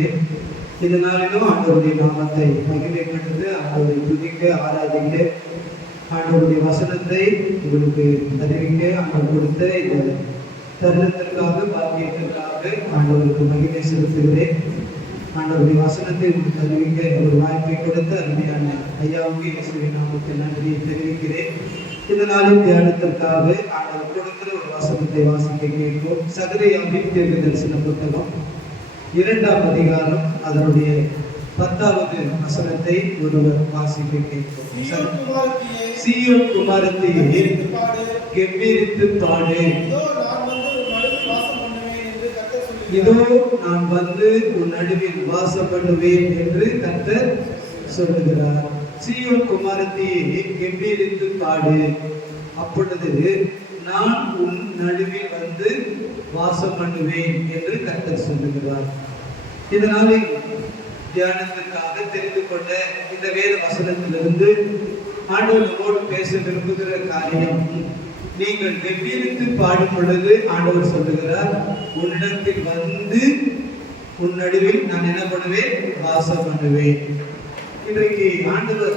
செலுத்துகிறேன். இந்த நாளிலும் ஆண்டவருடைய நாமத்தை மகிமைப்படுத்த, ஆண்டவரை துதிக்க, ஆராதிக்க, ஆண்டவருடைய வசனத்தை உங்களுக்கு அறிவிக்க ஆண்டவர் கொடுத்த இந்த தருணத்திற்காக, பாக்கியத்திற்காக ஆண்டவருக்கு மகிமை செலுத்துகிறேன். ஆண்டவருடைய வசனத்தை உங்களுக்கு அறிவிக்க ஒரு வாய்ப்பை கொடுத்த அருமையான ஐயாவுக்கு இயேசுவின் நாமத்தில் நன்றியை தெரிவிக்கிறேன். இந்த நாளின் தியானத்திற்காக ஆண்டவர் கொடுக்கிற ஒரு வசனத்தை வாசிக்க கேட்போம். சகரியாவின் தீர்க்கதரிசன புத்தகம் 2ஆம் அதிகாரம் அதனுடைய 10வது வசனத்தை ஒருவர் வாசிக்க கேட்போம். சீயோன் குமாரத்தியே கெம்பீரித்து பாடு, இதோ நான் வந்து உன் நடுவில் வாசம் பண்ணுவேன் என்று கர்த்தர் சொல்லுகிறார். சீயோன் குமாரத்தியே கெம்பீரித்து பாடு, அப்பொழுது நான் உன் நடுவில் வந்து வாசம் பண்ணுவேன் என்று கர்த்தர் சொல்லுகிறார். இதனாலே தியானத்திற்காக தெரிந்து கொண்ட இந்த வேத வசனத்திலிருந்து ஆண்டவர் நம்மோடு பேச விரும்புகிற காரியம், நீங்கள் கெம்பீரித்து பாடும் பொழுது ஆண்டவர் சொல்லுகிறார், உன்னிடத்தில் வந்து உன் நடுவில் நான் என்ன பண்ணுவேன், வாசம் பண்ணுவேன். இன்றைக்கு ஆண்டவர்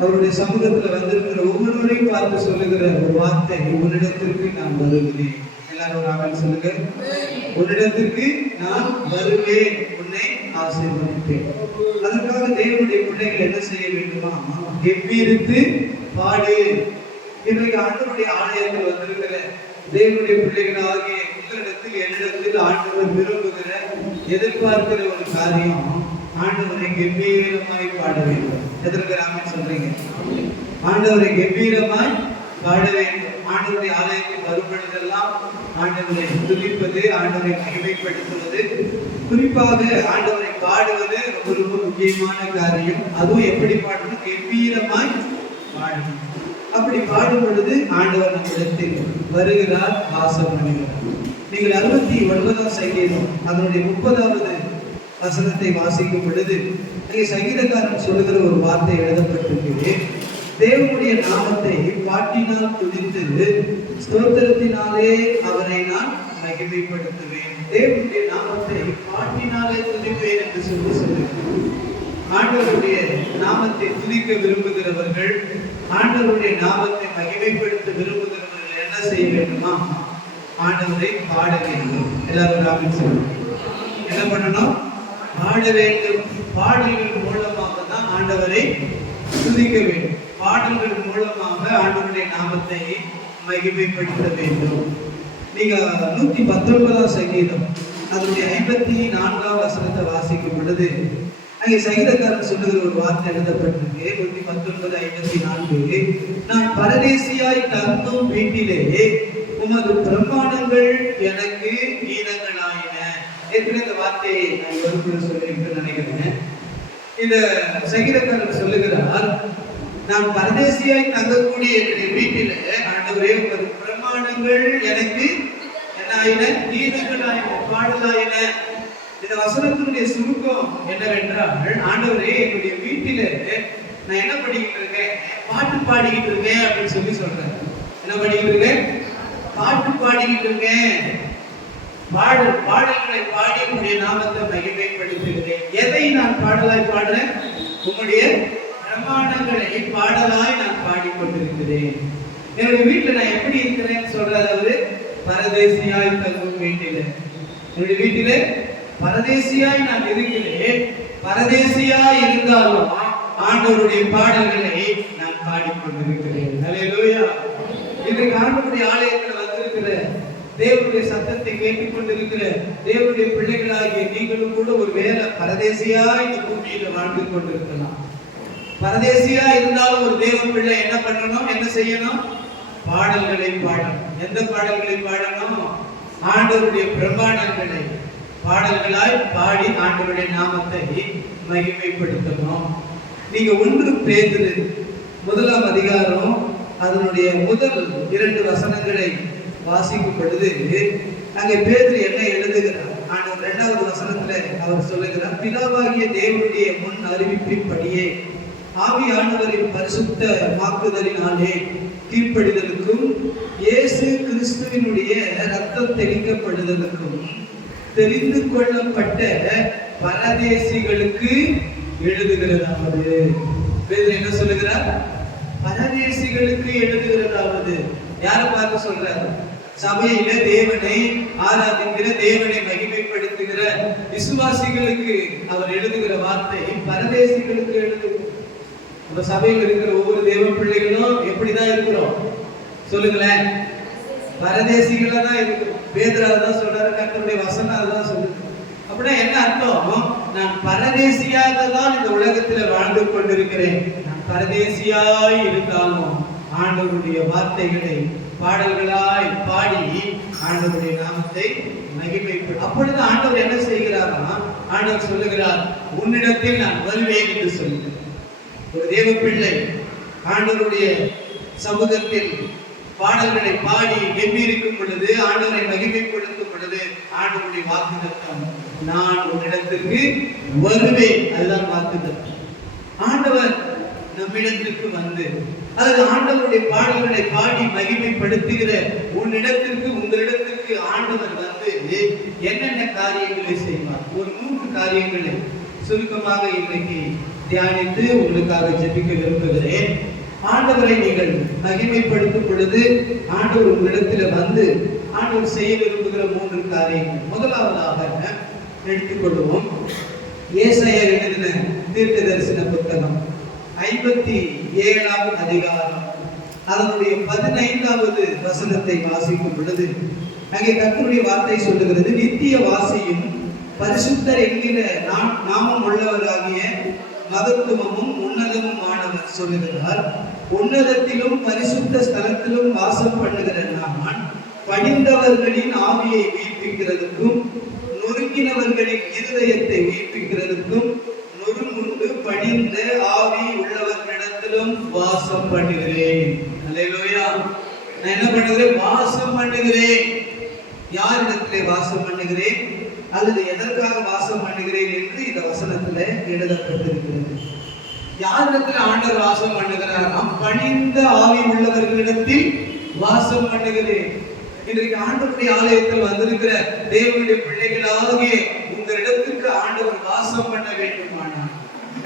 அவருடைய சமூகத்தில் வந்திருக்கிற ஒவ்வொருவரையும் பார்த்து சொல்லுகிற ஒரு வார்த்தை, உன்னிடத்திற்கு நான் வருகிறேன். எல்லாரும் ஆமென் சொல்லுங்க. உன்னிடத்திற்கு நான் வருவேன், உன்னை ஆசீர்வதிப்பேன். அதற்காக தேவனுடைய பிள்ளைகள் என்ன செய்ய வேண்டுமா, கெம்பீரித்து பாடு. இன்றைக்கு ஆண்டவருடைய ஆலயத்தில் வந்திருக்கிற தேவனுடைய பிள்ளைகளாகிய உங்களிடத்தில் என்னிடத்தில் ஆண்டவர் விரும்புகிற, எதிர்பார்க்கிற ஒரு காரியம், ஆண்டவரை கம்பீரமாய் பாட வேண்டும். எதற்கு ஆமென் சொல்றீங்க? ஆண்டவரை கம்பீரமாய் பாட வேண்டும். ஆண்டவருடைய ஆலயத்தில் வரும்பொழுதெல்லாம் ஆண்டவரை துதிப்பது, ஆண்டவரை மகிமைப்படுத்துவது, குறிப்பாக ஆண்டவரை பாடுவது ரொம்ப ரொம்ப முக்கியமான காரியம். அதுவும் எப்படி பாடணும்? கம்பீரமாய் பாடணும். அப்படி பாடும் பொழுது ஆண்டவர் நம்மிடத்தில் வருகிறார், வாசம் பண்ணுகிறார். நீங்கள் 69ஆம் சங்கீதம் அதனுடைய 30வது வசனத்தை வாசிக்கும் பொழுது இங்கே சங்கீதக்காரன் சொல்லுகிற ஒரு வார்த்தை எழுதப்பட்டிருக்கு. தேவனுடைய நாமத்தை பாட்டினால் துதித்து ஸ்தோத்திரத்தினாலே அவரை நான் மகிமைப்படுத்துவேன். தேவனுடைய நாமத்தை பாட்டினாலே துதிப்பேன் என்று சொல்லுகிறேன். ஆண்டவருடைய நாமத்தை துதிக்க விரும்புகிறவர்கள், ஆண்டவருடைய நாமத்தை மகிமைப்படுத்த விரும்புகிறவர்கள் என்ன செய்ய வேண்டுமா? ஆண்டவரை பாட வேண்டும். எல்லாரும் ஆமென் சொல்லுங்க. என்ன பண்ணணும்? பாட வேண்டும். பாடல்கள் மூலமாக தான் ஆண்டவரை துதிக்க வேண்டும். பாடல்கள் மூலமாக ஆண்டவருடைய நாமத்தை மகிமைப்படுத்த வேண்டும். நீங்க 119ஆம் சங்கீதம் அதனுடைய 54ஆம் வசனத்தை வாசிக்கும் பொழுது அங்கே சங்கீதக்காரன் சொல்லுகிற ஒரு வார்த்தை எழுதப்பட்டிருக்கு. 119:54, நான் பரதேசியாய் தங்கும் வீட்டிலே உமது பிரமாணங்கள் எனக்கு கீதங்களாயின. ஏற்கனவே இந்த வார்த்தையை நான் ஒரு சொல்லியிருக்கேன் நினைக்கிறேன். இந்த சங்கீதக்காரன் சொல்லுகிறார், நான் பரதேசியாய் தங்கக்கூடிய என்னுடைய வீட்டில ஆண்டவரே உமது பிரமாணங்கள் எனக்கு என்ன ஆயின, கீதங்களாயின, பாடலாயின. இந்த வசனத்தினுடைய சுருக்கம் என்னவென்றால், ஆண்டவரே என்னுடைய வீட்டில நான் என்ன பண்ணிக்கிட்டு இருக்கேன், பாட்டு பாடிக்கிட்டு இருக்கேன் அப்படின்னு சொல்லி சொல்றேன். என்ன பண்ணிக்கிட்டு இருக்கேன்? பாட்டு பாடிக்கிட்டு இருக்கேன். பாடல்களை பாடி உங்களுடைய நாமத்தை மகிமைப்படுத்துகிறேன். எதை நான் பாடலாய் பாடுறேன்? உங்களுடைய பிரமாணங்களை பாடலாய் நான் பாடிக்கொண்டிருக்கிறேன். என்னுடைய வீட்டுல நான் எப்படி இருக்கிறேன்னு சொல்றாரு அவரு. பரதேசியாய் தங்கும் வீட்டில, என்னுடைய வீட்டில பரதேசியாய் நான் இருக்கிறேன். பரதேசியாய் இருந்தாலும் ஆண்டவருடைய பாடல்களை நான் பாடிக்கொண்டிருக்கிறேன். ஹல்லேலூயா. இன்றைக்கு ஆண்டவருடைய ஆலயத்தில் வந்திருக்கிற, தேவனுடைய சத்தத்தை கேட்டுக்கொண்டிருக்கிற தேவனுடைய பிள்ளைகளாகிய நீங்களும் கூட ஒரு வேலை பரதேசியா இந்த பூமியில வாழ்ந்து கொண்டிருக்கலாம். பரதேசியா இருந்தாலும் ஒரு தேவ பிள்ளை என்ன பண்ணணும், என்ன செய்யணும்? பாடல்களை பாடணும். எந்த பாடல்களை பாடணும்? ஆண்டவருடைய பிரமாணங்களை பாடல்களாய் பாடி ஆண்டவருடைய நாமத்தை மகிமைப்படுத்தணும். நீங்க 1 பேதுரு 1ஆம் அதிகாரம் அதனுடைய முதல் 2 வசனங்களை வாசிக்கும் பொழுது அங்கே பேதுரு என்ன எழுதுகிறார்? ஆண்டவர் 2வது வசனத்துல அவர் சொல்லுகிறார், பிதாவாகிய தேவனுடைய முன் அறிவிப்பின்படியே ஆவியானவரின் பரிசுத்த வாக்குதலினாலே கீழ்ப்படிதலுக்கும் இயேசு கிறிஸ்துவினுடைய ரத்தம் தெளிக்கப்படுதலுக்கும் தெரிந்து கொள்ளப்பட்ட பரதேசிகளுக்கு எழுதுகிறதாவது. பேதுரு என்ன சொல்லுகிறார்? பரதேசிகளுக்கு எழுதுகிறதாவது. யாரை பார்த்து சொல்றாரு? சபையில தேவனை ஆராதிக்கிற, தேவனை மகிமைப்படுத்துகிற விசுவாசிகளுக்கு அவர் எழுதுகிற வார்த்தை பரதேசிகளுக்கு எழுதுகிறோம். நம்ம சபையில் இருக்கிற ஒவ்வொரு தேவ பிள்ளைகளும் எப்படிதான் இருக்கிறோம் சொல்லுங்களேன்? பரதேசிகளா தான் இருக்கிறோம். பேதுரு தான் சொல்றாரு, கர்த்தருடைய வசனம் அதுதான் சொல்லுது. அப்படின்னா என்ன அர்த்தம்? நான் பரதேசியாக தான் இந்த உலகத்துல வாழ்ந்து கொண்டிருக்கிறேன். நான் பரதேசியாய் இருந்தாலும் ஆண்டவருடைய வார்த்தைகளை பாடல்களாய் பாடி ஆண்டவருடைய நாமத்தை மகிமைப்படும். அப்பொழுது ஆண்டவர் என்ன செய்கிறாரா? ஆண்டவர் சொல்லுகிறார், உன்னிடத்தில் நான் வருவேன் என்று சொல்லுகிறார். ஒரு தேவ பிள்ளை ஆண்டவருடைய சமூகத்தில் பாடல்களை பாடி கம்பீரிக்கும் பொழுது, ஆண்டவரை மகிமைப்படுத்தும் பொழுது, ஆண்டவருடைய வாக்குத்தத்தம், நான் உன்னிடத்திற்கு வருவேன். அதுதான் வாக்குத்தத்தம். ஆண்டவர் நம்மிடத்திற்கு வந்து, அதாவது ஆண்டவருடைய பாடல்களை பாடி மகிமைப்படுத்துகிற உன்னிடத்திற்கு, உங்களிடத்திற்கு ஆண்டவர் வந்து என்னென்ன காரியங்களை செய்வார்? ஒரு 3 காரியங்களை சுருக்கமாக இன்றைக்கு தியானித்து உங்களுக்காக ஜெபிக்க விரும்புகிறேன். ஆண்டவரை நீங்கள் மகிமைப்படுத்தும் பொழுது ஆண்டவர் உங்களிடத்தில் வந்து ஆண்டவர் செய்ய விரும்புகிற 3 காரியங்கள். முதலாவதாக எடுத்துக்கொள்வோம், ஏசாயா எழுதின தீர்க்க தரிசன புத்தகம் 57ஆம் அதிகாரம் அதனுடைய 15வது வசனத்தை வாசிக்கும் பொழுது அங்கே கர்த்தருடைய வார்த்தை சொல்லுகிறது, நித்திய வாசியும் பரிசுத்தர் என்கிற நாமம் உள்ளவராகிய மகத்துவமும் உன்னதமும் ஆனவர் சொல்லுகிறார், உன்னதத்திலும் பரிசுத்த ஸ்தலத்திலும் வாசம் பண்ணுகிற நான் பணிந்தவர்களின் ஆவியை உயிர்ப்பிக்கிறதுக்கும் நொறுங்கினவர்களின் இருதயத்தை உயிர்ப்பிக்கிறதுக்கும் நொறுங்குண்டு பணிந்த ஆவி உள்ளவர்களிடத்திலும் வாசம் பண்ணுகிறேன். அல்லேலூயா. நான் என்ன பண்ணுகிறேன்? வாசம் பண்ணுகிறேன். யாரிடத்திலே வாசம் பண்ணுகிறேன் அல்லது எதற்காக வாசம் பண்ணுகிறேன் என்று இந்த வசனத்துல எழுதப்பட்டிருக்கிறது. யாரிடத்தில் ஆண்டவர் வாசம் பண்ணுகிறார்? பணிந்த ஆவி உள்ளவர்களிடத்தில் வாசம் பண்ணுகிறேன். இன்றைக்கு ஆண்டவருடைய ஆலயத்தில் வந்திருக்கிற தேவனுடைய பிள்ளைகளாகிய உங்களிடத்திற்கு ஆண்டவர் வாசம் பண்ண வேண்டுமானால்,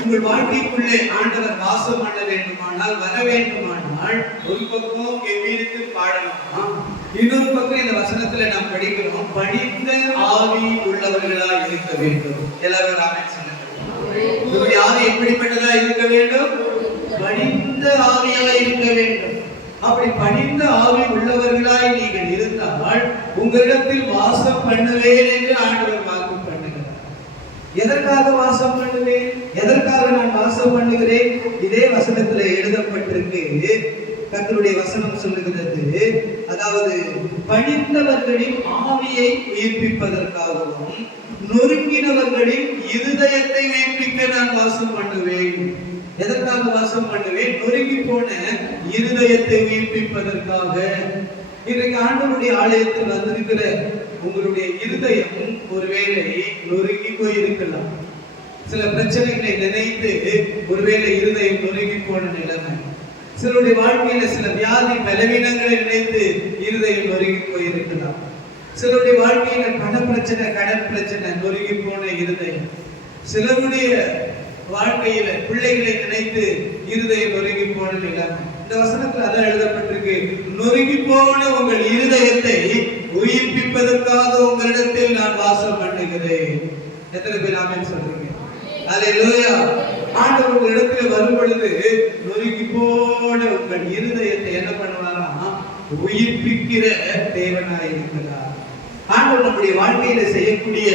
உங்கள் வாழ்க்கைக்குள்ளே ஆண்டவர் வாசம் பண்ண வேண்டுமானால், வர வேண்டுமானால், ஒரு பக்கம் கெம்பீரித்து பாடணும், இன்னொரு பக்கம் இந்த வசனத்துல நாம் படிக்கிறோம், பணிந்த ஆவி உள்ளவர்களாய் இருக்க வேண்டும். எல்லாரும் ஆமென் சொல்லுங்க. உங்களுடைய ஆவி எப்படிப்பட்டதா இருக்க வேண்டும்? பணிந்த ஆவியாய் இருக்க வேண்டும். அப்படி பணிந்த ஆவி உள்ளவர்களாய் நீங்கள் இருந்தால் உங்களிடத்தில் வாசம் பண்ணுவேன் என்று ஆண்டவர் வாக்கு பண்ணுகிறார். எதற்காக வாசம் பண்ணுவேன்? எதற்காக நான் வாசம் பண்ணுகிறேன்? இதே வசனத்துல எழுதப்பட்டிருக்கு. கர்த்தருடைய வசனம் சொல்லுகிறது, அதாவது பணிந்தவர்களின் ஆவியை உயிர்ப்பிப்பதற்காகவும் நொறுங்கினவர்களின் இருதயத்தை உயிர்ப்பிக்க நான் வாசம் பண்ணுவேன். எதற்காக வாசம் பண்ணுவேன்? நொறுங்கி போன இருதயத்தை உயிர்ப்பிப்பதற்காக. இன்றைக்கு ஆண்டவருடைய ஆலயத்தில் வந்திருக்கிற உங்களுடைய இருதயம் ஒருவேளை நொறுங்கி போயிருக்கலாம். சில பிரச்சனைகளை நினைத்து ஒருவேளை இருதயம் நொறுங்கி போன நிலைமை. சிலருடைய வாழ்க்கையில சில வியாதி பலவீனங்களை நினைத்து இருதயம் நொறுங்கி போயிருக்கலாம். சிலருடைய வாழ்க்கையில கடன் பிரச்சனை நொறுங்கி போன இருதயம். சிலருடைய வாழ்க்கையில பிள்ளைகளை நினைத்து இருதயம் நொறுங்கி போன நிலைமை. இந்த வசனத்துல அதான் எழுதப்பட்டிருக்கு, நொறுங்கி போன உங்கள் இருதயத்தை உயிர்ப்பிப்பதற்காக உங்களிடத்தில் நான் வாசம் பண்ணுகிறேன். எத்தனை பேர் ஆமென் சொல்றீங்க? அல்லேலூயா. ஆண்டவர் உங்கள் இடத்துல வரும் பொழுது நொறுங்கி போன உங்கள் இருதயத்தை என்ன பண்ணுவாரா? உயிர்ப்பிக்கிற தேவனாய் இருக்கிறார். ஆண்டவர் நம்முடைய வாழ்க்கையில செய்யக்கூடிய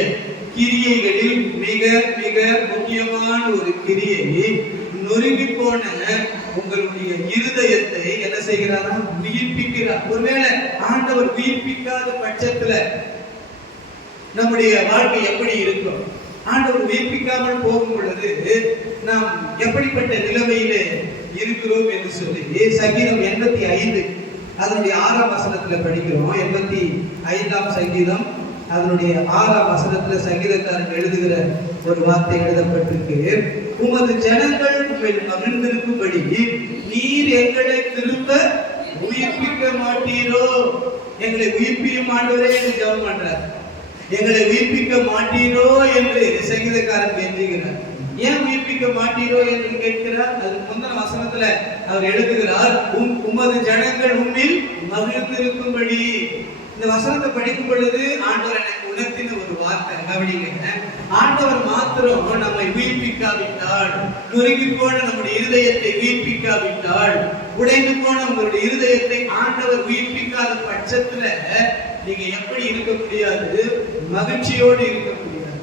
கிரியைகளில் மிக மிக முக்கியமான ஒரு கிரியை, நொறுங்கி போன உங்களுடைய இருதயத்தை என்ன செய்கிறாரா? உயிர்ப்பிக்கிறார். ஒருவேளை ஆண்டவர் உயிர்ப்பிக்காத பட்சத்துல நம்முடைய வாழ்க்கை எப்படி இருக்கும்? ஆண்டவர் உயிர்ப்பிக்காமல் போகும் பொழுது நாம் எப்படிப்பட்ட நிலைமையில இருக்கிறோம் என்று சொல்லி சங்கீதம் 85 அதனுடைய 6ஆம் வசனத்துல படிக்கிறோம். 85ஆம் சங்கீதம் அதனுடைய 6ஆம் வசனத்துல சங்கீதக்காரன் எழுதுகிற ஒரு வார்த்தை எழுதப்பட்டிருக்கு, உமது ஜனங்கள் மகிழ்ந்திருக்கும்படி நீர் எங்களை திரும்ப உயிர்ப்பிக்க மாட்டீரோ? எங்களை உயிர்ப்பியும் ஆண்டவரே என்று ஜெபம் பண்றார். எங்களை உயிர்ப்பிக்க மாட்டீரோ என்று சங்கீதக்காரன் கெஞ்சுகிறார். ஏன் உயிர்ப்பிக்க மாட்டீரோ என்று கேட்கிறார்? அதுக்கு முந்தின வசனத்துல அவர் எழுதுகிறார், உமது ஜனங்கள் உம்மில் மகிழ்ந்திருக்கும்படி. இந்த வசனத்தை படிக்கும் பொழுது ஆண்டவர் எனக்கு உணர்த்தின ஒரு வார்த்தை கவனிங்க. ஆண்டவர் மாத்திரம் நம்மை உயிர்ப்பிக்காவிட்டால், நொறுங்கி போன நம்முடைய இருதயத்தை உயிர்ப்பிக்காவிட்டால், உடைந்து போன உங்களுடைய இருதயத்தை ஆண்டவர் உயிர்ப்பிக்காத பட்சத்துல நீங்க எப்படி இருக்க முடியாது? மகிழ்ச்சியோடு இருக்க முடியாது.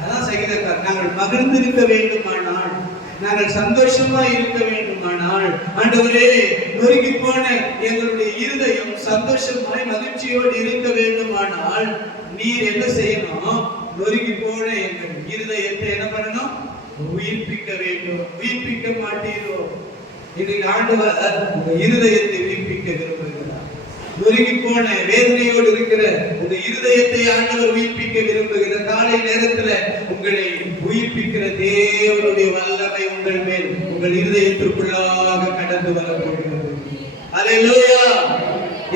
அதான் சங்கீதக்காரர், நாங்கள் மகிழ்ந்து இருக்க வேண்டுமானால், நாங்கள் சந்தோஷமா இருக்க வேண்டுமானால், ஆண்டவரே நொறுங்கி போன எங்களுடைய இருதயம் சந்தோஷமாய் மகிழ்ச்சியோடு இருக்க வேண்டுமானால் நீர் என்ன செய்யணும்? நொறுங்கி போன எங்கள் இருதயத்தை என்ன பண்ணணும்? உயிர்ப்பிக்க வேண்டும். உயிர்ப்பிக்க மாட்டீரோ? இன்னைக்கு ஆண்டவர் உங்க இருதயத்தை உயிர்ப்பிக்க விரும்புகிறார். நொறுங்கி போன வேதனையோடு இருக்கிற உங்க இருதயத்தை ஆண்டவர் உயிர்ப்பிக்க விரும்புகிற காலை நேரத்துல உங்களை உயிர்ப்பிக்கிற தேவனுடைய வல்லமை உங்கள் மேல், உங்கள் இருதயத்திற்குள்ளாக கடந்து வரப்போகிறது. அல்லேலூயா!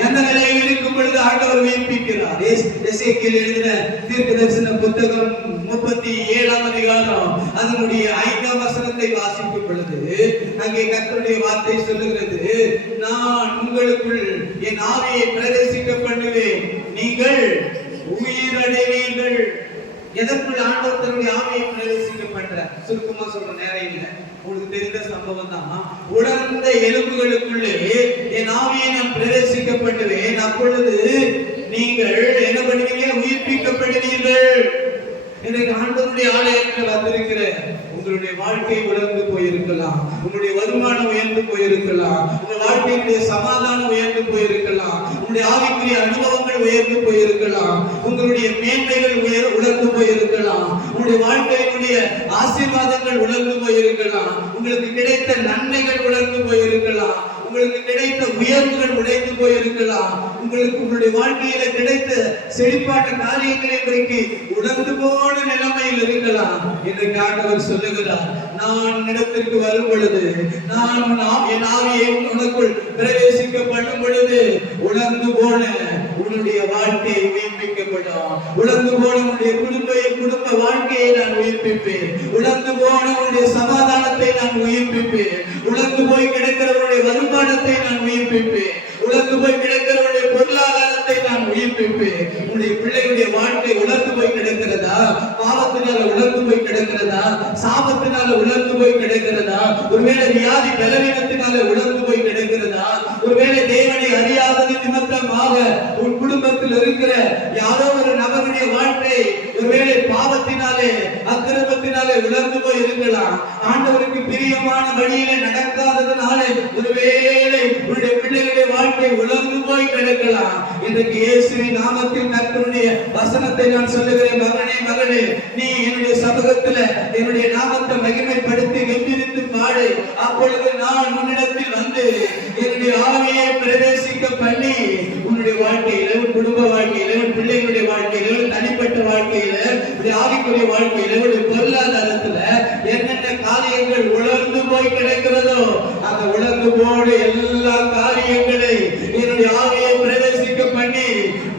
எந்த நிலையில் இருக்கும் பொழுது ஆண்டவர் உயிர்ப்பிக்கிறார். எசேக்கியேல் எழுதின தீர்க்கதரிசன புத்தகம் 37ஆம் அதிகாரம் அதனுடைய 5ஆம் வசனத்தை வாசிக்கும் பொழுது அங்கே கர்த்தருடைய வார்த்தை சொல்லுகிறது, நான் உங்களுக்குள் என் ஆவியை பிரவேசிக்க பண்ணுவேன், நீங்கள் உயிரடைவீர்கள். எதற்குள் ஆண்டவர் தன்னுடைய ஆவியை பிரவேசிக்க பண்றார்? சுருக்கமா சொல்ற நேரம் இல்லை, உங்களுக்கு தெரிந்த சம்பவம் தான். உலர்ந்த எலும்புகளுக்குள்ளே என் ஆவியை நான் பிரவேசிக்க பண்ணுவேன், அப்பொழுது நீங்கள் என்ன பண்ணுவீங்க? உயிர்ப்பிக்கப்படுவீர்கள். இன்றைக்கு ஆண்டவருடைய ஆலயத்தில் வந்திருக்கிற உங்களுடைய வாழ்க்கை உயர்ந்து போயிருக்கலாம், உங்களுடைய வருமானம் உயர்ந்து போயிருக்கலாம், உங்கள் வாழ்க்கையுடைய சமாதானம் உயர்ந்து போயிருக்கலாம், உங்களுடைய ஆவிக்குரிய அனுபவங்கள் உயர்ந்து போயிருக்கலாம், உங்களுடைய மேன்மைகள் உயர்ந்து போயிருக்கலாம், உங்களுடைய வாழ்க்கையினுடைய ஆசீர்வாதங்கள் உயர்ந்து போயிருக்கலாம், உங்களுக்கு கிடைத்த நன்மைகள் உயர்ந்து போயிருக்கலாம், உங்களுக்கு கிடைத்த உயர்வுகள் உடைந்து போயிருக்கலாம், உங்களுக்கு உங்களுடைய வாழ்க்கையில கிடைத்த செழிப்பான காரியங்கள் இன்றைக்கு உணர்ந்து போன நிலைமையில் இருக்கலாம். இன்றைக்கு ஆண்டவர் சொல்லுகிறார், நான் இடத்திற்கு வரும் பொழுது, நான் என் ஆவியை உனக்குள் பிரவேசிக்க பண்ணும் பொழுது உணர்ந்து போன உன்னுடைய வாழ்க்கையை உயிர்ப்பிக்கப்படும். உணர்ந்து போன உன்னுடைய குடும்ப வாழ்க்கையை நான் உயிர்ப்பிப்பேன். உணர்ந்து போன உன்னுடைய சமாதானத்தை நான் உயிர்ப்பிப்பேன். உணர்ந்து போய் கிடைக்கிறவருடைய வருமானத்தை நான் உயிர்ப்பிப்பேன். உணர்ந்து போய் கிடைக்கிறவருடைய பொருளாதாரத்தை நான் உயிர்ப்பிப்பேன். உன்னுடைய பிள்ளைகளுடைய வாழ்க்கை உணர்ந்து போய் கிடைக்கிறதா? பாவத்தினால உணர்ந்து போய் கிடைக்கிறதா? சாபத்தினால உணர்ந்து போய் கிடைக்கிறதா? ஒருவேளை வியாதி பலவீனத்தினால உணர்ந்து போய் கிடைக்கிறதா? ஒருவேளை தேவனை அறியாதது நிமித்தமாக உன் குடும்பத்தில் இருக்கிற யாரோ ஒரு நபருடைய வாழ்க்கை ஒருவேளை பாவத்தினாலே அக்கிரமத்தினாலே உணர்ந்து போய் இருக்கலாம். ஆண்டவருக்கு பிரியமான வழியிலே நடக்காததுனாலே ஒருவேளை உன்னுடைய பிள்ளைகளுடைய வாழ்க்கை உணர்ந்து போய் கிடக்கலாம். இன்றைக்கு இயேசுவின் நாமத்தில் கர்த்தருடைய வசனத்தை நான் சொல்லுகிறேன், மகனே மகளே, நீ என்னுடைய சமூகத்துல என்னுடைய நாமத்தை மகிமைப்படுத்தி கம்பீரித்து பாடு. அப்பொழுது நான் உன்னிடத்தில் வந்து என்னுடைய ஆவியை பிரவேசிக்க பண்ணி உன்னுடைய வாழ்க்கையில, உன் குடும்ப வாழ்க்கையில, உன் பிள்ளைகளுடைய வாழ்க்கையில, உன் தனிப்பட்ட வாழ்க்கையில, ஆவிக்குரிய வாழ்க்கையில, உடைய பொருளாதாரத்துல என்னென்ன காரியங்கள் உணர்ந்து போய் கிடைக்கிறதோ அந்த உணர்ந்து போன எல்லா காரியங்களை என்னுடைய ஆவியை பிரவேசிக்க பண்ணி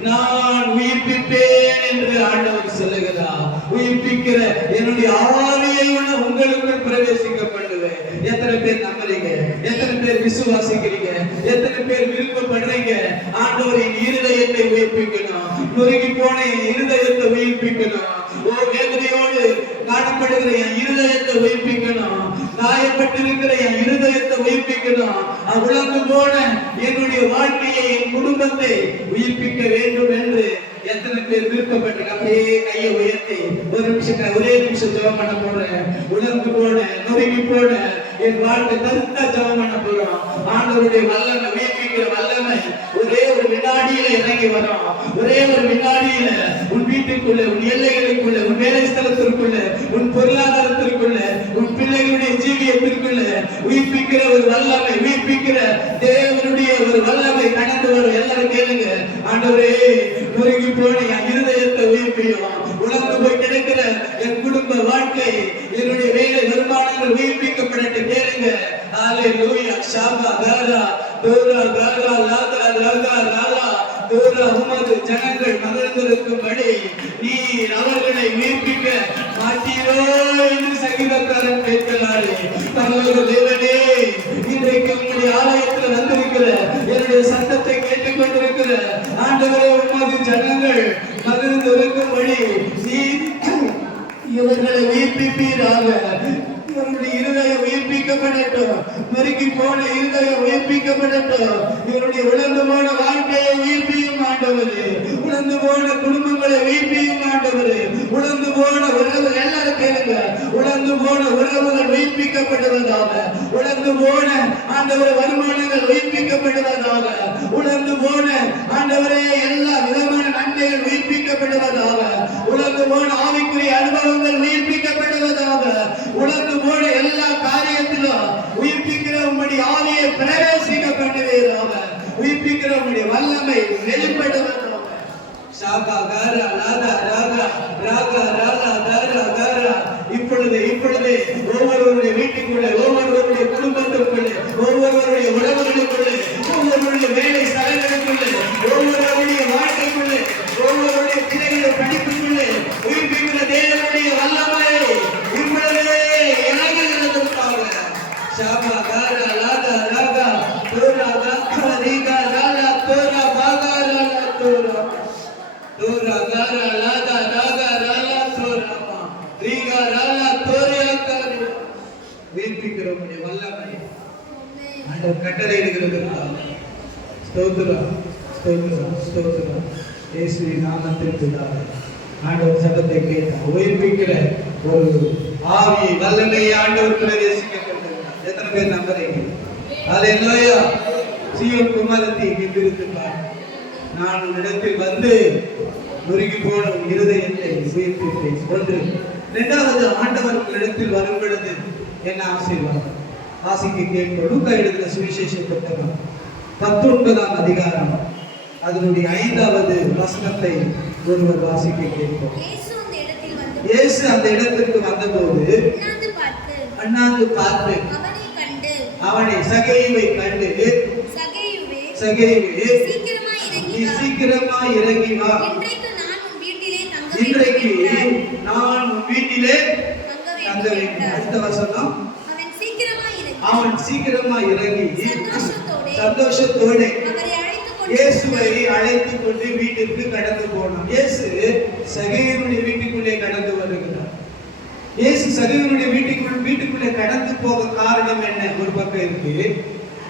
நான் உயிர்ப்பிப்பேன் என்று ஆண்டவர் சொல்லுகிறார். உயிர்ப்பிக்கிற என்னுடைய ஆவியை உங்களுக்குள் பிரவேசிக்க பண்ணுவேன். எத்தனை பேர் நம்புறீங்க? எத்தனை பேர் விசுவாசிக்கிறீங்க? எத்தனை பேர் விருப்பப்படுறீங்க? ஆண்டவரின் இருதயத்தை உயிர்ப்பிக்கணும். நொறுங்கி போன இருதயத்தை உயிர்ப்பிக்கணும். வேதனையோடு காணப்படுகிற என் இருதயத்தை உயிர்ப்பிக்கணும். காயப்பட்டிருக்கிற என் இருதயத்தை உயிர்ப்பிக்கணும். உலர்ந்து போன என்னுடைய வாழ்க்கையை, என் குடும்பத்தை உயிர்ப்பிக்க வேண்டும் என்று எத்தனை பேர் விருப்பப்பட்டு அப்படியே கையை உயர்த்தி ஒரே நிமிஷம் ஜெபம் பண்ண போறேன். உணர்ந்து போன, நொறுங்கி போன என் வாழ்க்கை கருத்தா ஜெபம் பண்ண போறோம். ஆண்டவருடைய வல்லமை, உயிர்ப்பிக்கிற வல்லமை ஒரே ஒரு வினாடியில இறங்கி வரும். ஒரே ஒரு வினாடியில உன் வீட்டுக்குள்ள, உன் எல்லைகளுக்குள்ள, உன் வேலை ஸ்தலத்திற்குள்ள, உன் பொருளாதாரத்திற்குள்ள, உன் பிள்ளைகளுடைய ஜீவியத்திற்குள்ள உயிர்ப்பிக்கிற ஒரு வல்லமை, உயிர்ப்பிக்கிற தேவனுடைய ஒரு வல்லமை கடந்து வரும். எல்லாரும் கேளுங்க, ஆண்டவரே நொறுங்கி போன என் இருதயத்தை உயிர்ப்பியும். உணர்ந்து போய் கிடைக்கிற என் குடும்ப வாழ்க்கை, என்னுடைய வேலை வருமானங்கள் உயிர்ப்பிக்கப்படட்டு. கேளுங்க. ஹalleluya. ஷாபா காரா தோரா காரா லாதா லகா லாலா உமது ஜனங்கள் மகிழ்ந்திருக்கும்படி நீர் அவர்களை உயிர்ப்பிக்க மாட்டீரோ என்று சங்கீதக்காரன் கேட்கிறாரே. பரலோக தேவனே, இன்றைக்கு உங்களுடைய ஆலயத்தில் வந்திருக்கிற என்னுடைய சத்தத்தை கேட்டுக்கொண்டிருக்கிற ஆண்டவரே, உமது ஜனங்கள் மகிழ்ந்திருக்கும்படி நீர் இவர்களை உயிர்ப்பிப்பீராக. இவருடைய இருதயம் உயிர்ப்பிக்கப்படட்டும், மறுக்கி போன இருதயம் உயிர்ப்பிக்கப்படட்டும். இவருடைய உணர்ந்து போன வாழ்க்கையை உயிர்ப்பியும் ஆண்டவரே, உணர்ந்து போன குடும்பங்களை உயிர்ப்பியும் ஆண்டவரே, உணர்ந்து போன உறவுகள் எல்லாரும் கேளுங்க, உணர்ந்து போன உறவுகள் உயிர்ப்பிக்கப்படுவதாக, உணர்ந்து போன ஆண்டவரை வருமானங்கள் உயிர்ப்பிக்கப்படுவதாக, உணர்ந்து போன ஆண்டவரே எல்லா விதமான நன்மைகள் உயிர்ப்பிக்கப்படுவதாக, உணர்ந்து போன ஆவிக்குரிய அனுபவங்கள் உயிர்ப்பிக்கப்படுவதாக, உணர்ந்து போன எல்லா காரியத்திலும் உயிர்ப்பிக்கிற உம்முடைய ஆவியை பிரவேசிக்க பண்ணுவீராக, உயிர்ப்பிக்கிற உம்முடைய வல்லமை வெளிப்படுவதாக. ஷாகா காரா லாதா ராகா ராகா ராலா தாரா காரா. இப்பொழுது ஒவ்வொருவருடைய வீட்டுக்குள்ளே, ஒவ்வொருவருடைய குடும்பத்திற்குள்ளே, ஒவ்வொருவருடைய உறவுகளுக்குள்ளே, ஒவ்வொருவருடைய வேலை ஸ்தலங்களுக்குள்ளே, ஒவ்வொருவருடைய வாழ்க்கைக்குள்ளே, ஒவ்வொருவருடைய பிள்ளைகளுடைய படிப்புக்குள்ளே உயிர்ப்பிக்கிற தேவனுடைய வல்லமை இப்பொழுதே இறங்குகிறதற்காக. ஷாபா காரா லாதா ராகா தோரா காரா ரீகா ராலா தோரா பாகா ராலா தோரா தோரா காரா லாதா ராகா ராலா தோரா ரீகா ராலா தோரா காரா. உயிர்ப்பிக்கிறவனுடைய வல்லமை ஆண்டவர் கட்டளையிடுகிறதற்காக ஸ்தோத்திரம் ஸ்தோத்திரம் ஸ்தோத்திரம். இயேசுவின் நாமத்திற்காக ஆண்டவர் சத்தத்தை கேட்டார். உயிர்ப்பிக்கிற ஒரு ஆவி வல்லமையை ஆண்டவர் பிரவேசிக்கப்பட்டிருக்கிறார். எத்தனை பேர் நம்புறீங்க? அல்லேலூயா. சீயோன் குமாரத்தி எங்கிருக்கிறார்? நான் உன்னிடத்தில் வந்து நொறுங்கி போன இருதயத்தை உயிர்ப்பிப்பேன். ஒன்று. இரண்டாவது, ஆண்டவர் உங்களிடத்தில் வரும் பொழுது என்ன ஆசீர்வாதம்? வாசிக்க கேட்போம். லூக்கா எழுதின சுவிசேஷ புத்தகம் 19ஆம் அதிகாரம் அதனுடைய 5வது வசனத்தை ஒருவர் வாசிக்க கேட்போம். இயேசு அந்த இடத்திற்கு வந்தபோது அண்ணாந்து பார்த்து அவனை சகேயுவை கண்டு, சகேயுவே, நீ சீக்கிரமாய் இறங்கி வா, இன்றைக்கு நான் உன் வீட்டிலே தங்க வேண்டும். அடுத்த வசனம், அவன் சீக்கிரமாய் இறங்கி சந்தோஷத்தோடு இயேசுவை அழைத்துக் கொண்டு வீட்டிற்கு கடந்து போனான். இயேசு சகேயுடைய வீட்டுக்குள்ளே கடந்து வருகிறார். இயேசு சகேயுடைய வீட்டுக்குள்ளே கடந்து போக காரணம் என்ன? ஒரு பக்கம் இருக்கு.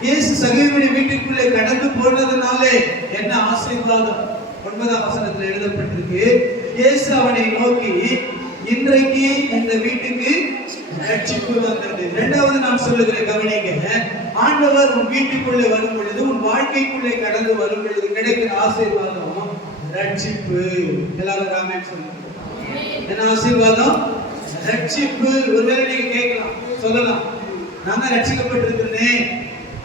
இயேசு சகேயுடைய வீட்டுக்குள்ளே கடந்து போனதுனாலே என்ன ஆசீர்வாதம்? 9ஆம் வசனத்தில் எழுதப்பட்டிருக்கு. இயேசு அவனை நோக்கி, இன்றைக்கு இந்த வீட்டுக்கு ரட்சிப்பு வந்தது. இரண்டாவது நான் சொல்லுகிறேன், கவனிங்க. ஆண்டவர் உன் வீட்டுக்குள்ளே வரும் பொழுது, உன் வாழ்க்கைக்குள்ளே கடந்து வரும் பொழுது கிடைக்கிற ஆசீர்வாதம் ரட்சிப்பு. எல்லாரும் ஆமென் சொல்லுங்க. என்ன ஆசீர்வாதம்? ரட்சிப்பு. ஒருவேளை நீங்க கேட்கலாம், சொல்லலாம், நான் தான் ரட்சிக்கப்பட்டிருக்கிறேன்,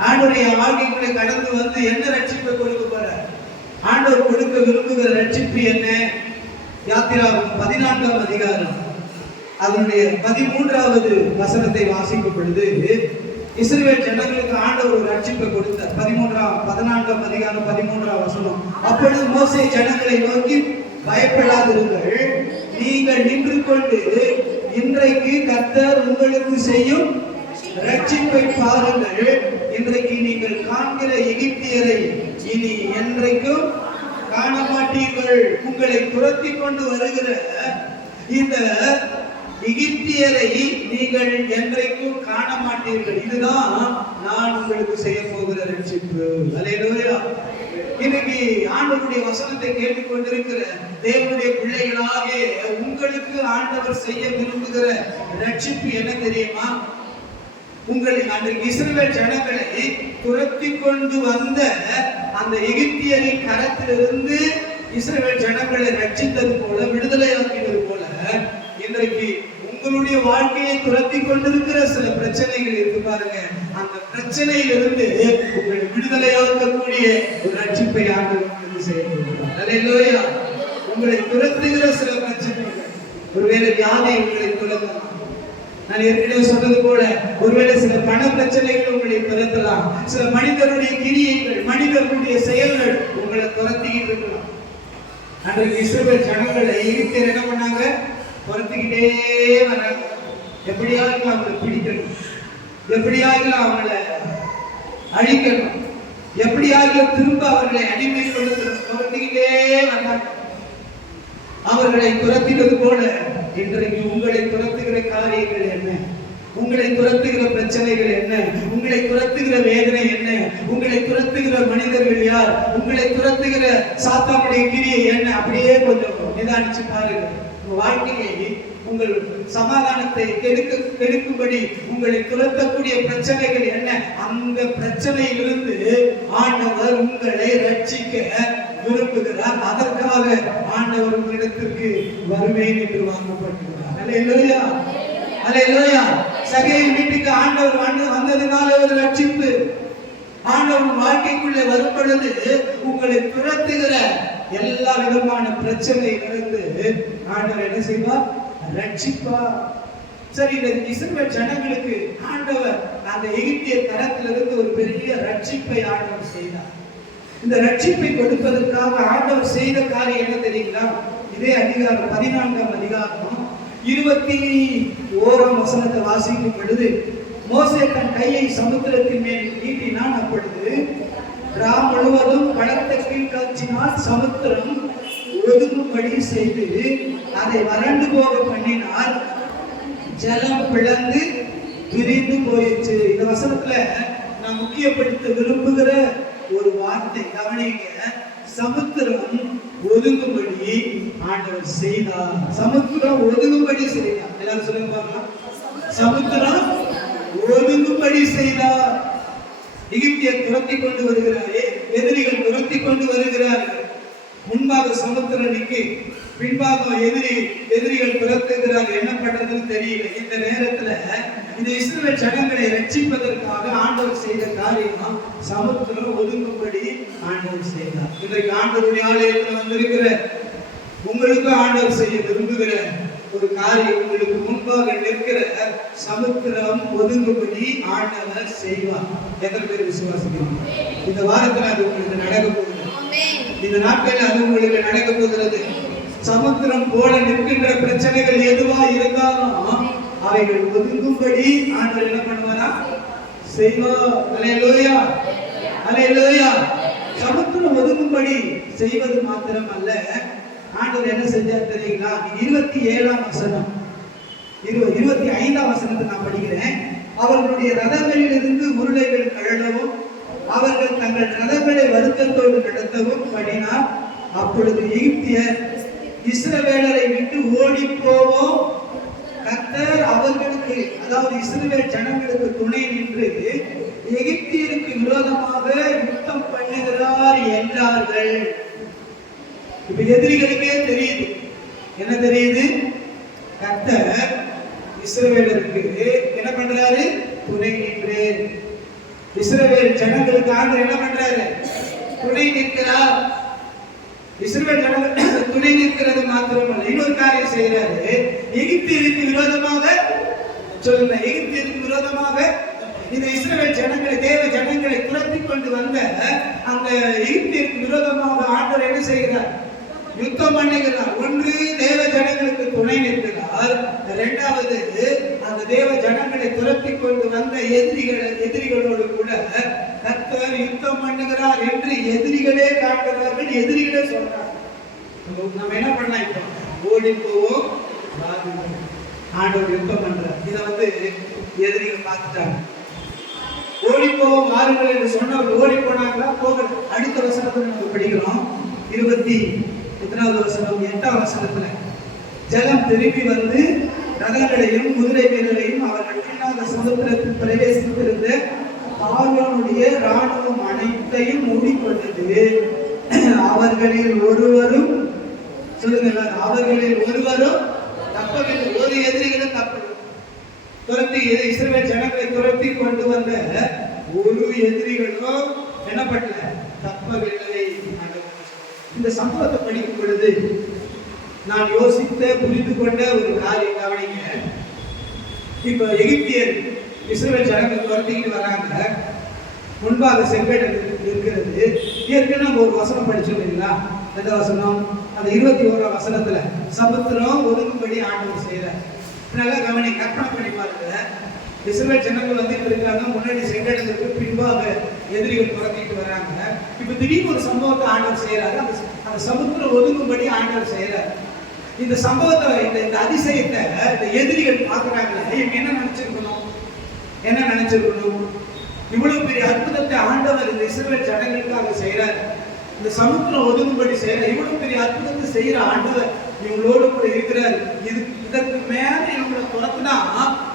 ஆண்டவருடைய வாழ்க்கைக்குள்ளே கடந்து வந்து என்ன ரட்சிப்பை கொடுக்க போறார்? ஆண்டவர் கொடுக்க விரும்புகிற ரட்சிப்பு என்ன? யாத்திராகமம் 14ஆம் அதிகாரம் அதனுடைய 13வது வசனத்தை வாசிக்கும் பொழுது, இஸ்ரவேல் ஜனங்களுக்கு ஆண்டவர் ஒரு ரட்சிப்பை கொடுத்தார். 14ஆம் அதிகாரம் 13ஆம் வசனம். அப்பொழுது மோசே ஜனங்களை நோக்கி, பயப்படாதிருங்கள், நீங்கள் நின்று கொண்டு இன்றைக்கு கர்த்தர் உங்களுக்கு செய்யும் ரட்சிப்பை பாருங்கள். இன்றைக்கு நீங்கள் காண்கிற எகிப்தியரை இனி என்றைக்கும் காண மாட்டீர்கள். உங்களை துரத்தி கொண்டு வருகிற இந்த எகிப்தியரை நீங்கள் என்றைக்கும் காண மாட்டீர்கள். இதுதான் நான் உங்களுக்கு செய்ய போகிற ரட்சிப்பு. அல்லேலூயா. இன்னைக்கு ஆண்டவருடைய வசனத்தை கேட்டுக்கொண்டிருக்கிற தேவனுடைய பிள்ளைகளாகிய உங்களுக்கு ஆண்டவர் செய்ய விரும்புகிற ரட்சிப்பு என்ன தெரியுமா? உங்களை அன்றைக்கு இஸ்ரவேல் ஜனங்களை துரத்தி கொண்டு வந்த அந்த எகிப்தியரின் கரத்திலிருந்து இஸ்ரவேல் ஜனங்களை ரட்சித்தது போல, விடுதலையாக்கினது போல, இன்றைக்கு உங்களுடைய வாழ்க்கையை துரத்தி கொண்டிருக்கிற சில பிரச்சனைகள் இருக்கு பாருங்க. அந்த பிரச்சனையிலிருந்து உங்களை விடுதலையாக்கக்கூடிய ஒரு ரட்சிப்பை ஆண்டவர் செய்யப்படுகிறார். அல்லேலூயா. உங்களை துரத்துகிற சில பிரச்சனைகள், ஒருவேளை வியாதி உங்களை துரத்தலாம், நான் ஏற்கனவே சொன்னது போல ஒருவேளை சில பண பிரச்சனைகள் உங்களை துரத்தலாம், சில மனிதனுடைய கிரியைகள், மனிதர்களுடைய செயல்கள் உங்களை துரத்திக்கிட்டு இருக்கலாம். அன்றைக்கு இஸ்ரவேல் ஜனங்களை எகிப்தியர் என்ன பண்ணாங்க? துரத்திக்கிட்டே வராங்க. எப்படியாவது அவங்களை பிடிக்கணும், எப்படியாவது அவங்களை அழிக்கணும், எப்படியாவது திரும்ப அவர்களை அடிமை கொண்டு துரத்திக்கிட்டே வந்தாங்க. அவர்களை துரத்தினது போல இன்றைக்கு உங்களை துரத்துகிற காரியங்கள் என்ன? உங்களை துரத்துகிற பிரச்சனைகள் என்ன? உங்களை துரத்துகிற வேதனை என்ன? உங்களை துரத்துகிற மனிதர்கள் யார்? உங்களை துரத்துகிற சாத்தானுடைய கிரியை என்ன? அப்படியே கொஞ்சம் நிதானிச்சு பாருங்க. உங்க வாழ்க்கையை, உங்கள் சமாதானத்தை கெடுக்கும்படி உங்களை துரத்தக்கூடிய பிரச்சனைகள் என்ன? அந்த பிரச்சனையிலிருந்து ஆண்டவர் உங்களை ரட்சிக்க விரும்புகிறார். அதற்காக ஆண்டவர் உங்களிடத்திற்கு வருவேன் என்று வாங்கப்பட்டிருக்கிறார். அல்லேலூயா, அல்லேலூயா. சகேயின் வீட்டுக்கு ஆண்டவர் வந்ததுனால ஒரு ரட்சிப்பு. ஆண்டவர் வாழ்க்கைக்குள்ளே வரும் பொழுது உங்களை துரத்துகிற எல்லா விதமான பிரச்சனையிலிருந்து ஆண்டவர் என்ன செய்வார்? ரட்சிப்பார். சரி, இந்த இஸ்ரவேல் ஜனங்களுக்கு ஆண்டவர் அந்த எகிப்திய தரத்திலிருந்து ஒரு பெரிய ரட்சிப்பை ஆண்டவர் செய்தார். இந்த ரட்சிப்பை கொடுப்பதற்காக ஆண்டவர் செய்த காரியம் என்ன தெரியுங்களா? இதே அதிகாரம் 14ஆம் அதிகாரம் 21ஆம் வசனத்தை வாசிக்கும் பொழுது, மோசே தன் கையை சமுத்திரத்தின் மேல் நீட்டினான். அப்பொழுது ராம் முழுவதும் பலத்த கீழ்காட்சினால் சமுத்திரம் ஒதுங்கும்படி செய்து அதை வறண்டு போக பண்ணினார். ஜலம் பிளந்து பிரிந்து போயிடுச்சு. இந்த வசனத்துல நான் முக்கியப்படுத்த விரும்புகிற ஒரு வார்த்தை கவனிங்க. சமுத்திரம் ஒதுங்கும்படி ஆண்டவர் செய்தார். சமுத்திரம் ஒதுங்கும்படி செய்தார். எல்லாரும் சொல்லுங்க பார்க்கலாம். சமுத்திரம் ஒதுங்கும்படி செய்தார். எகிப்தியர் துரத்தி கொண்டு வருகிறாரே, எதிரிகள் துரத்தி கொண்டு வருகிறார்கள். முன்பாக சமுத்திரம் நிற்கி, பின்பாக எதிரிகள் துரத்துகிறார்கள். என்ன பண்றதுன்னு தெரியல. இந்த நேரத்துல இந்த இஸ்ரவேல் ஜனங்களை ரட்சிப்பதற்காக ஆண்டவர் செய்த காரியம் சமுத்திரம் ஒதுங்கும்படி ஆண்டவர் செய்தார். இன்றைக்கு ஆண்டவருடைய ஆலயத்தில் வந்திருக்கிற உங்களுக்கு ஆண்டவர் செய்ய விரும்புகிற ஒரு காரியம், உங்களுக்கு முன்பாக நிற்கிற சமுத்திரம் ஒதுங்கும்படி ஆண்டவர் செய்வார். எத்தனை பேர் விசுவாசிக்கிறோம்? இந்த வாரத்தில் அது உங்களுக்கு நடக்க போகிறது. இந்த நாட்களில் அது உங்களுக்கு நடக்க போகிறது. சமுத்திரம் போல நிற்கின்ற பிரச்சனைகள் எதுவா இருந்தாலும் அவைகள் ஒதுங்கும்படி ஆண்டவர் என்ன பண்ணுவாரா? செய்வார். அல்லேலூயா, அல்லேலூயா. சமுத்திரம் ஒதுங்கும்படி செய்வது மாத்திரம் அல்ல, ஆண்டவர் என்ன செஞ்சார் தெரியுங்களா? 27ஆம் வசனம், 25ஆம் வசனத்தை நான் படிக்கிறேன். அவர்களுடைய ரதங்களில் இருந்து உருளைகள் கழலவும் அவர்கள் தங்கள் ரதங்களை வருத்தத்தோடு நடத்தவும் பண்ணினார். அப்பொழுது எகிப்தியர் இஸ்ரவேலரை விட்டு ஓடி போவோம், கர்த்தர் அவர்களுக்கு, அதாவது இஸ்ரவேல் ஜனங்களுக்கு துணை நின்று எகிப்தியருக்கு விரோதமாக யுத்தம் பண்ணுகிறார் என்றார்கள். இப்ப எதிரிகளுக்கே தெரியுது. என்ன தெரியுது? கர்த்தர் இஸ்ரவேலருக்கு என்ன பண்றாரு? துணை நின்று. இஸ்ரவேல் ஜனங்களுக்கு ஆண்டவர் என்ன பண்றாரு? துணை நிற்கிறார். இஸ்ரவேல் ஜனங்கள் துணை நிற்கிறது மாத்திரமல்ல, இன்னொரு காரியம் செய்யறாரு. எகிப்தியருக்கு விரோதமாக, சொல்லுங்க, எகிப்தியருக்கு விரோதமாக இந்த இஸ்ரவேல் ஜனங்களை, தேவ ஜனங்களை துரத்தி கொண்டு வந்த அந்த எகிப்தியருக்கு விரோதமாக ஆண்டவர் என்ன செய்கிறார்? யுத்தம் பண்ணுகிறார். ஒன்று, தேவ ஜனங்களுக்கு துணை நிற்கிறார். இரண்டாவது, அந்த தேவ ஜனங்களை துரத்தி கொண்டு வந்த எதிரிகளோடு கூட கர்த்தர் யுத்தம் பண்ணுகிறார் என்று எதிரிகளே காட்டுகிறார்கள், எதிரிகளே சொல்றாங்க. நம்ம என்ன பண்ணலாம்? இப்போ ஓடி போவோம், ஆண்டவர் யுத்தம் பண்றார். இதை எதிரிகள் பார்த்துட்டாங்க. ஓடி போவோம் வாருங்கள் என்று சொன்னவர் ஓடி போனாங்களா? போகல. அடுத்த வசனத்தை நம்ம படிக்கிறோம். 28வது வசனம், 8ஆம் வசனத்துல, ஜலம் திரும்பி வந்து ரதங்களையும் குதிரை வீரரையும் அவர்கள் பின்னாக சமுத்திரத்தில் பிரவேசித்திருந்த பார்வோனுடைய ராணுவம் அனைத்தையும் மூடிக்கொண்டது. அவர்களில் ஒருவரும், சொல்லுங்க, அவர்களில் ஒருவரும் தப்பவில்லை. ஒரு எதிரிகளும் தப்பு துரத்தி, இஸ்ரவேல் ஜனங்களை துரத்தி கொண்டு வந்த ஒரு எதிரிகளும் என்ன பண்ணல? தப்பவில்லை. இந்த சம்பவத்தை படிக்கும் பொழுது நான் யோசித்த, புரிந்து கொண்ட ஒரு காரியம் கவனிங்க. இப்ப எகிப்தியர் இஸ்ரவேல் ஜனங்கள் துரத்திக்கிட்டு வராங்க. முன்பாக செங்கடல் இருக்கிறது. ஏற்கனவே நம்ம ஒரு வசனம் படிச்சோம் இல்லைங்களா? எந்த வசனம்? அந்த 21ஆம் வசனத்துல சமுத்திரம் ஒதுங்கும்படி ஆண்டவர் செய்யறார். நல்லா கவனி, கற்பனை பண்ணி பாருங்க. இஸ்ரவேல் ஜனங்கள் வந்துட்டு இருக்காங்க, முன்னாடி செங்கடல் இருக்கு, பின்பாக எதிரிகள் துரத்திட்டு வராங்க. இப்ப திடீர்னு ஒரு சம்பவத்தை ஆண்டவர் செய்யறாரு. அந்த சமுத்திரம் ஒதுங்கும்படி ஆண்டவர் செய்யறாரு. இந்த சம்பவத்தை, இந்த அதிசயத்தை இந்த எதிரிகள் பார்க்கிறாங்களே, இவங்க என்ன நினைச்சிருக்கணும்? இவ்வளவு பெரிய அற்புதத்தை ஆண்டவர் இந்த இஸ்ரவேல் ஜனங்களுக்காக செய்யறார். இந்த சமுத்திரம் ஒதுங்கும்படி செய்யற இவ்வளவு பெரிய அற்புதத்தை செய்யற ஆண்டவர் இவங்களோடு கூட இருக்கிறார். இதற்கு மேல இவங்களை துரத்துனா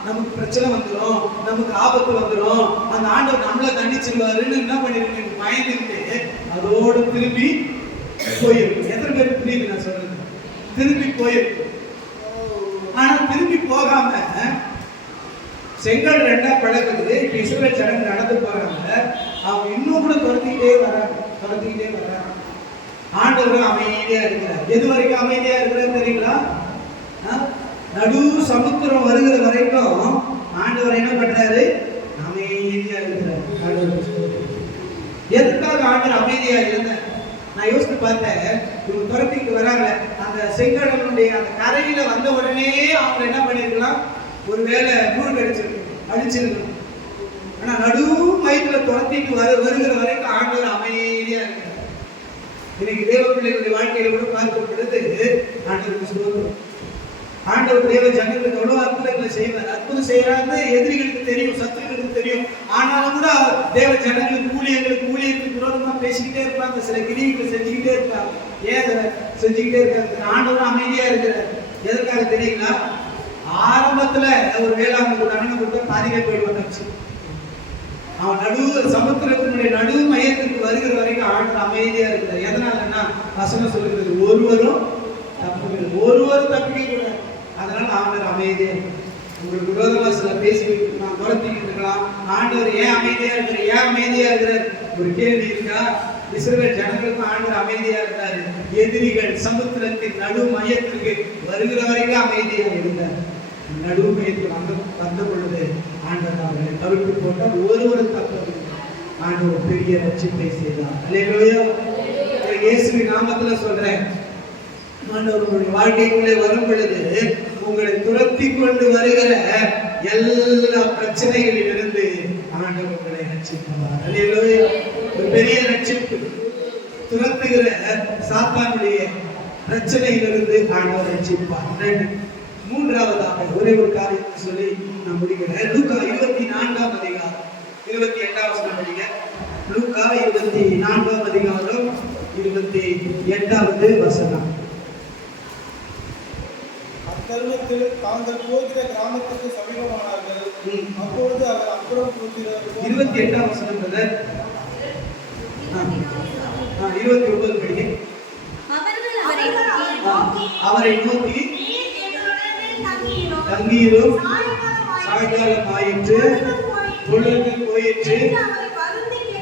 நமக்கு பிரச்சனை வந்துடும், நமக்கு ஆபத்து வந்துடும், அந்த ஆண்டவர் நம்மளை தண்டிச்சிருவாருன்னு என்ன பண்ணிருக்கீங்க? பயந்துட்டு அதோடு திரும்பி போயிருக்கு. எத்தனை பேருக்கு புரியுது நான் சொல்றது? திரும்பி போயிருக்கு. ஆனா திரும்பி போகாம செங்கல் ரெண்டா பழகுது. இப்ப இஸ்ரவேல் ஜனங்கள் நடந்து போறாங்க. அவங்க இன்னும் கூட துரத்திக்கிட்டே வராங்க. ஆண்டவர் அமைதியா இருக்கிறார். எது வரைக்கும் அமைதியா இருக்கிறார் தெரியுங்களா? நடு சமுத்திரம் வருகிற வரைக்கும் ஆண்டவர் என்ன பண்றாரு? அமைதியா இருக்கிறார். எதுக்காக ஆண்டவர் அமைதியா இருந்தார்? நான் யோசித்து பார்த்தேன். இவங்க துரத்திக்கிட்டு வராங்க. அந்த செங்கடலுடைய அந்த கரையில வந்த உடனே அவங்க என்ன பண்ணிருக்கலாம்? ஒருவேளை மூழ்கு அடிச்சிருக்கணும். ஆனா நடு மயத்துல துரத்திட்டு வருகிற வரைக்கும் ஆண்டவர் அமைதியா இருக்கிறார். இன்னைக்கு தேவ பிள்ளைகளுடைய வாழ்க்கையில கூட பார்க்கும் பொழுது ஆண்டவருக்கு ஸ்தோத்திரம். ஆண்டவர் தேவ ஜனங்களுக்கு எவ்வளவு அற்புதங்களை செய்வார். அற்புதம் செய்யறாரு எதிரிகளுக்கு தெரியும், சத்துருக்களுக்கு தெரியும். ஆனாலும் கூட தேவ ஜனங்களுக்கு ஊழியர்களுக்கு விரோதமா பேசிக்கிட்டே இருப்பாங்க. சில கிரிகளை செஞ்சுக்கிட்டே இருப்பாங்க. ஏன் செஞ்சுக்கிட்டே இருக்காங்க? ஆண்டவர் அமைதியா இருக்கிறார். எதற்காக தெரியுங்களா? ஆரம்பத்துல ஒரு வேளாண்மை கூட அண்ணன் கொடுத்தா பாதிக்க போயிடுவாங்க. அவன் சமுத்திரத்தினுடைய நடு மையத்திற்கு வருகிற வரைக்கும் ஆண்டவர் அமைதியா இருக்கிறார். எதனாலன்னா வசனம் சொல்லுகிறது, ஒருவரும் தப்பிக்க கூடாது. அதனால ஆண்டவர் அமைதியா இருக்கிறார். உங்களுக்கு விரோதமா சில பேசி நான் துரத்திக்கிட்டு இருக்கலாம். ஆண்டவர் ஏன் அமைதியா இருக்கிறார்? ஒரு கேள்வி இருக்கா? இஸ்ரவேல் ஜனங்களுக்கும் ஆண்டவர் அமைதியா இருந்தாரு. எதிரிகள் சமுத்திரத்தின் நடு மையத்திற்கு வருகிற வரைக்கும் அமைதியா இருந்தார். நடு மையத்தில் வந்த பொழுது ஆண்டவர் அவர்களை தவிர்த்து போட்டால் ஒருவரும் தப்ப ஆண்டவர் பெரிய ரட்சிப்பை செய்தார். அல்லேலூயா. இயேசுவின் நாமத்துல சொல்றேன், ஆண்டவருடைய வாழ்க்கைக்குள்ளே வரும் பொழுது உங்களை துரத்தி கொண்டு வருகிற எல்லா பிரச்சனைகளில் இருந்து ஆண்டவர் உங்களை ரட்சிப்பார். அல்லேலூயா. ஒரு பெரிய ரட்சிப்பு. துரத்துகிற சாத்தானுடைய பிரச்சனையிலிருந்து ஆண்டவர் ரட்சிப்பார். மூன்றாவதாக ஒரே ஒரு காரியத்தை சொல்லி நான் முடிக்கிறேன். லூக்கா 24ஆம் அதிகாரம் 28ஆம் வசனம் படிங்க. லூக்கா 24ஆம் அதிகாரம் 28வது வசனம். அத்தருணத்தில் தாங்கள் போகிற கிராமத்துக்கு சமீபமானார்கள். அப்பொழுது அவர் அப்புறம் போகிறார். 28ஆம் வசனம் பிரதர். 29 படிங்க. அவரை நோக்கி தங்கீரும் சாயங்காலம் ஆயிற்று, பொழுது போயிற்று,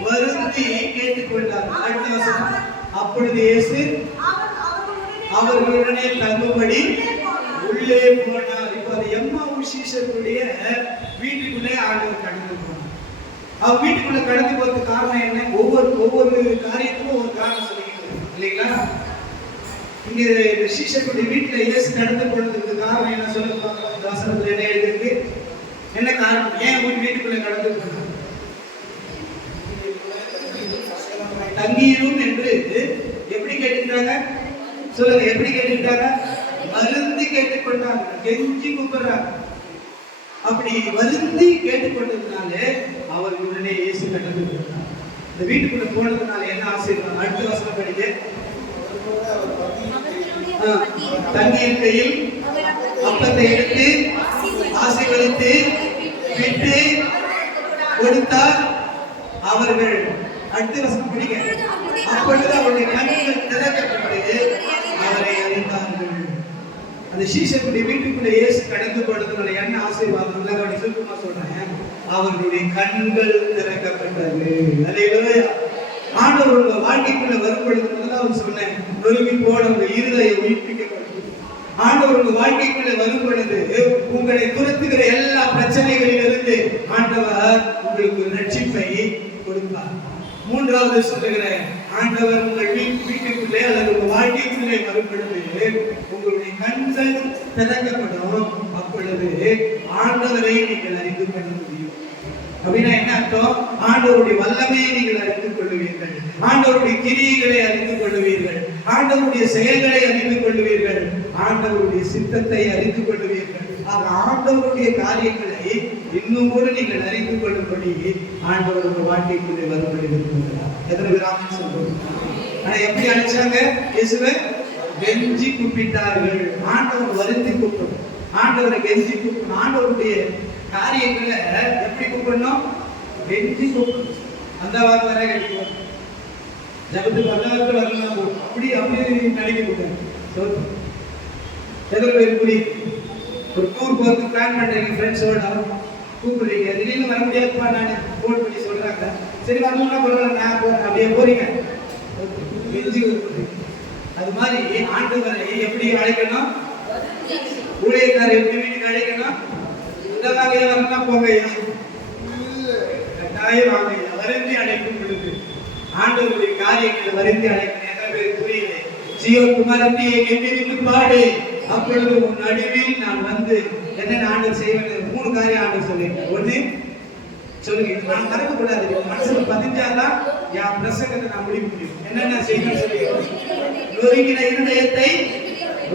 வருந்தி கேட்டுக்கொண்டார். அடுத்த வசனம். அப்பொழுது இயேசு அவர்களுடனே தங்கும்படி உள்ளே போனார். இப்போ அது எம்மாவு சீஷர்களுடைய வீட்டுக்குள்ளே ஆண்டவர் கடந்து போனார். அவர் வீட்டுக்குள்ள கடந்து போறதுக்கு காரணம் என்ன? ஒவ்வொரு காரியத்துக்கும் ஒரு காரணம் சொல்லிக்கிறது இல்லைங்களா? இங்க சீஷர்களுடைய வீட்டுல இயேசு கடந்து போனதுக்கு காரணம் என்ன சொல்லுங்க? வசனத்துல என்ன எழுதிருக்கு? என்ன காரணம்? ஏன் ஒரு வீட்டுக்குள்ள கடந்து போனார்? தங்கீரும் என்று எப்படி கேட்டுக்கிட்டாங்க? சொல்லுங்க, எப்படி கேட்டுக்கிட்டாங்க? வருந்தி கேட்டுக்கொண்டாங்க, கெஞ்சி கூப்பிடுறாங்க. அப்படி வருந்தி கேட்டுக்கொண்டதுனாலே அவர்களுடனே இயேசு கடந்து போனார். இந்த வீட்டுக்குள்ள போனதுனால என்ன ஆசீர்வாதம்? அடுத்த வசனம் படிங்க. தண்ணீர் அப்பத்தை எடுத்து ஆசீர்வதித்து விட்டு கொடுத்தார். அவர்கள் அடுத்த வசனம் படிங்க. அப்பொழுது அவருடைய கண்கள் திறக்கப்பட்டு அவரை அறிந்தார்கள். அந்த சீஷர்களுடைய வீட்டுக்குள்ள இயேசு கடந்து போனதுனால என்ன ஆசீர்வாதம்? சுருக்கமா சொல்றேன், அவர்களுடைய கண்கள் திறக்கப்பட்டது. அல்லேலூயா. ஆண்டவர் உங்க வாழ்க்கைக்குள்ள வரும் பொழுது முதலாவது சொன்னேன், நொறுங்கி போன உங்க இருதயம் உயிர்ப்பிக்கப்படும். ஆண்டவர் உங்க வாழ்க்கைக்குள்ள வரும் பொழுது உங்களை துரத்துகிற எல்லா பிரச்சனைகளிலிருந்து ஆண்டவர் உங்களுக்கு ரட்சிப்பை கொடுப்பார். மூன்றாவது சொல்லுகிறேன், ஆண்டவர் உங்கள் வீட்டுக்குள்ளே அல்லது உங்கள் வாழ்க்கைக்குள்ளே வரும் பொழுது உங்களுடைய கண்கள் திறக்கப்படும். அப்பொழுது ஆண்டவரை நீங்கள் அறிந்து கொள்ள முடியும். அப்படின்னா என்ன அர்த்தம்? ஆண்டவருடைய வல்லமையை நீங்கள் அறிந்து கொள்ளுவீர்கள், ஆண்டவருடைய கிரியைகளை அறிந்து கொள்ளுவீர்கள், ஆண்டவருடைய செயல்களை அறிந்து கொள்ளுவீர்கள், ஆண்டவருடைய சித்தத்தை அறிந்து கொள்ளுவீர்கள். ஆக ஆண்டவருடைய காரியங்களை இன்னும் கூட நீங்கள் அறிந்து கொள்ளும்படி ஆண்டவர் உங்கள் வாழ்க்கைக்குள்ளே வரும்படி விரும்புகிறார். எத்தனை பேர் ஆமென் சொல்றோம்? ஆனா எப்படி அழைச்சாங்க? இயேசுவை கெஞ்சி கூப்பிட்டார்கள். ஆண்டவர் வருந்தி கூப்பிடணும், ஆண்டவரை கெஞ்சி கூப்பிடணும். ஆண்டவருடைய காரியங்களை எப்படி கூப்பிடணும்? கெஞ்சி கூப்பிடணும். அந்த வாரம் வர கிடைக்கும், ஜபத்துக்கு அந்த வாரத்தில் வரலாம், அப்படி அப்படி நடிக்க கூடாது. எத்தனை பேர் புரியுது? ஒரு டூர் போகிறதுக்கு பிளான் பண்ணுறீங்க, ஃப்ரெண்ட்ஸோட கூப்பிடுறீங்க, திடீர்னு வர முடியாதுப்பா, நான் ஃபோன் பண்ணி சொல்கிறாங்க, சரி வரணும்னா போகிறேன், நான் போகிறேன், அப்படியே போறீங்க, கெஞ்சி கூப்பிடுறீங்க. அது மாதிரி ஆண்டவரை எப்படி அழைக்கணும்? ஊழியக்காரர் எப்படி வீட்டுக்கு அழைக்கணும்? இந்த வகையா வரணும்னா போங்கய்யா, கட்டாயம் வாங்கய்யா. வருந்தி அழைக்கும் பொழுது ஆண்டவருடைய காரியங்களை வருந்தி அழைக்கணும். எத்தனை பேருக்கு புரியல? சீயோன் குமாரத்தியை கெம்பீரித்து பாடு, அப்பொழுது உன் நடுவில் நான் வந்து என்ன ஆண்டவர் செய்வேன். 3 காரியம் ஆண்டவர் சொல்லியிருக்கார். ஒண்ணு சொல்லுங்க, இது நான் மறக்கக்கூடாது, மனசுல பதிஞ்சாதான் என் பிரசங்கத்தை நான் முடிக்க முடியும். என்னென்ன செய்யணும்னு சொல்லியிருக்கோம்? நொறுங்கின இருதயத்தை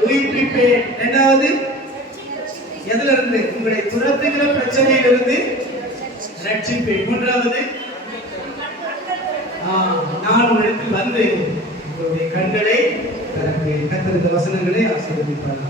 உயிர்ப்பிப்பேன். 2வது எதுல இருந்து? உங்களை துரத்துகிற பிரச்சனையிலிருந்து ரட்சிப்பேன். 3வது நான் உங்களிடத்தில் வந்து உங்களுடைய கண்களை திறப்பேன். கர்த்தர் இந்த வசனங்களை ஆசீர்வதிப்பார்.